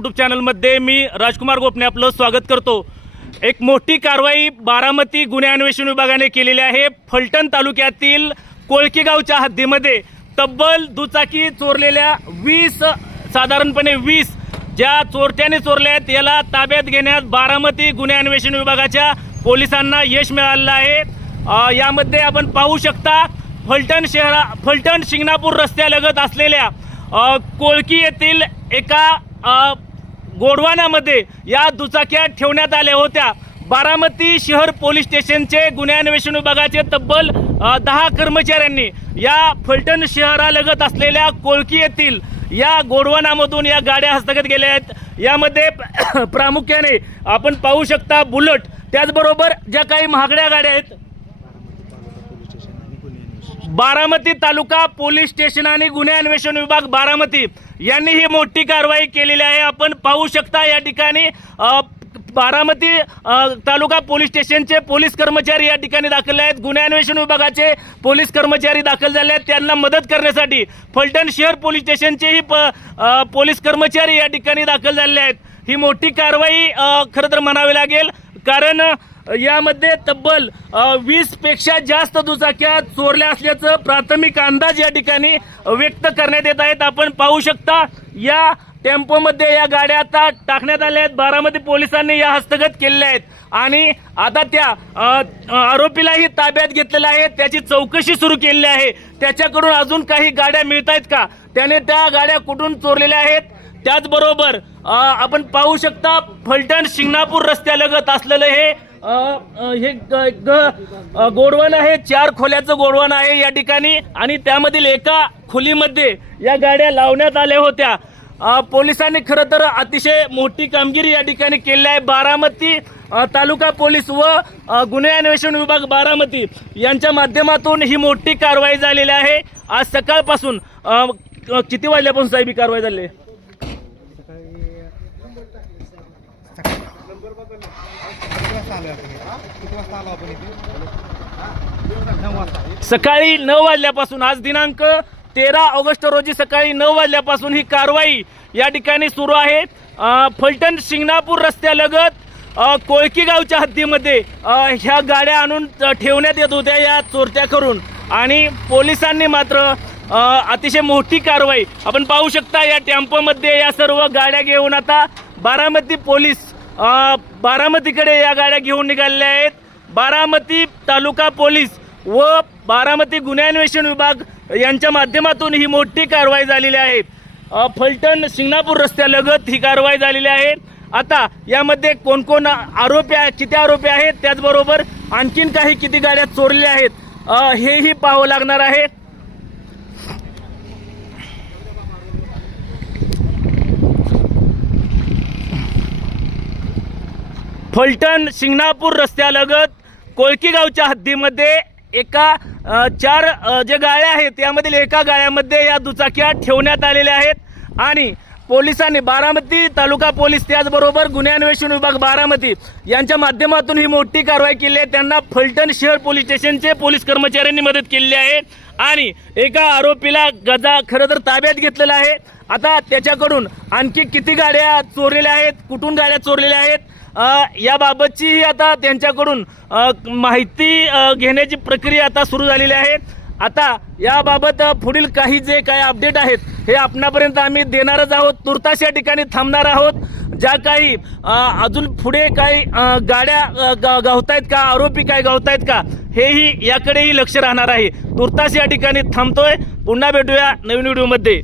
YouTube चॅनलमध्ये मी राजकुमार गोपने आपलं स्वागत करतो। एक मोठी कारवाई बारामती गुन्हे अन्वेषण विभागाने केलेली आहे। फलटण तालुक्यातील कोळकी गावच्या हद्दीमध्ये तब्बल दुचाकी चोरलेल्या 20 साधारणपणे 20 ज्या चोरट्याने चोरल्या आहेत याला ताब्यात घेण्यात बारामती गुन्हे अन्वेषण विभागाच्या पोलिसांना यश मिळालं आहे। यामध्ये आपण पाहू शकता फलटण शिंगणापूर रस्त्यालगत असलेल्या कोळकी येथील एका गोडवानामध्ये या दुचाक्या ठेवण्यात आल्या होत्या। बारामती शहर पोलीस स्टेशनचे गुन्हे अन्वेषण विभागाचे तब्बल 10 कर्मचाऱ्यांनी या फलटण शहरालगत असलेल्या कोळकी येथील या गोडवानामधून या गाड्या हस्तगत केल्या आहेत। यामध्ये प्रामुख्याने आपण पाहू शकता बुलेट, त्याचबरोबर ज्या काही महागड्या गाड्या आहेत बारामती तालुका पोलीस स्टेशन आणि गुन्हे अन्वेषण विभाग बारामती यांनी ही मोठी कारवाई केलेली आहे। आपण पाहू शकता या ठिकाणी बारामती तालुका पोलीस स्टेशनचे पोलीस कर्मचारी या ठिकाणी दाखल आहेत। गुन्हे अन्वेषण विभागाचे पोलीस कर्मचारी दाखल झाले आहेत। त्यांना मदत करण्यासाठी फलटण शहर पोलीस स्टेशनचेही पोलीस कर्मचारी या ठिकाणी दाखल झाले आहेत। ही मोठी कारवाई खरं तर म्हणावी लागेल, कारण यामध्ये तब्बल 20 पेक्षा जास्त दुचाक्या चोरल्या असल्याचं प्राथमिक अंदाज या ठिकाणी व्यक्त करण्यात येत आहेत। आपण पाहू शकता या टेम्पोमध्ये या गाड्या आता टाकण्यात आल्या आहेत। बारामती पोलिसांनी या हस्तगत केलेल्या आहेत आणि आता त्या आरोपीलाही ताब्यात घेतलेलं आहे। त्याची चौकशी सुरू केलेली आहे। त्याच्याकडून अजून काही गाड्या मिळत आहेत का, त्याने त्या गाड्या कुठून चोरलेल्या आहेत। त्याचबरोबर आपण पाहू शकता फलटण शिंगणापूर रस्त्यालगत असलेलं हे गोडवान आहे। 4 खोल्याचं गोडवान आहे या ठिकाणी आणि त्यामधील एका खोलीमध्ये या गाड्या लावण्यात आल्या होत्या। पोलिसांनी खरं तर अतिशय मोठी कामगिरी या ठिकाणी केली आहे। बारामती तालुका पोलीस व गुन्हे अन्वेषण विभाग बारामती यांच्या माध्यमातून ही मोठी कारवाई झालेली आहे। आज सकाळपासून किती वाजल्यापासून साहेब ही कारवाई झाली? सकाळी 9 वाजल्यापासून, आज दिनांक 13 ऑगस्ट रोजी सकाळी 9 वाजल्यापासून ही कारवाई या ठिकाणी सुरू आहे। फलटण शिंगणापूर रस्त्यालगत कोळकी गावच्या हद्दीमध्ये ह्या गाड्या आणून ठेवण्यात येत होत्या या चोरट्याकडून आणि पोलिसांनी मात्र अतिशय मोठी कारवाई आपण पाहू शकता। या टेम्पोमध्ये या सर्व गाड्या घेऊन आता बारामती पोलीस बारामतीकडे या गाड्या घेऊन निघालेल्या आहेत। बारामती तालुका पोलीस व बारामती गुन्हे अन्वेषण विभाग यांच्या माध्यमातून ही मोठी कारवाई झालेली आहे। फलटण शिंगणापूर रस्त्यालगत ही कारवाई झालेली आहे। आता यामध्ये कोण आरोपी आहेत, किती आरोपी आहेत, त्याचबरोबर आणखीन काही किती गाड्या चोरलेल्या आहेत हेही पाहावं लागणार आहे। फलटण शिंगणापूर रस्त्यालगत कोळकी गावच्या हद्दीमध्ये एका 4 जे गाड्या आहेत यामधील एका गाड्यामध्ये या दुचाक्या ठेवण्यात आलेल्या आहेत आणि पोलिसांनी बारामती तालुका पोलीस त्याचबरोबर गुन्हे अन्वेषण विभाग बारामती यांच्या माध्यमातून ही मोठी कारवाई केली आहे। त्यांना फलटण शहर पोलीस स्टेशनचे पोलीस कर्मचाऱ्यांनी मदत केलेली आहे आणि एका आरोपीला खरं तर ताब्यात घेतलेला आहे। आता त्याच्याकडून आणखी किती गाड्या चोरलेल्या आहेत, कुठून गाड्या चोरलेल्या आहेत याबाबतची आता त्यांच्याकडून माहिती घेण्याची प्रक्रिया आता सुरू झालेली आहे। आता याबाबत पुढील काही जे काही अपडेट आहेत हे आपणापर्यंत आम्ही देणारच आहोत। तुर्तास या ठिकाणी थांबणार आहोत। ज्या काही अजून पुढे काही गाड्या गावतायत का, आरोपी काय गावतायत का, हेही याकडेही लक्ष राहणार आहे। तुर्तास या ठिकाणी थांबतोय। पुन्हा भेटूया नवीन व्हिडिओमध्ये।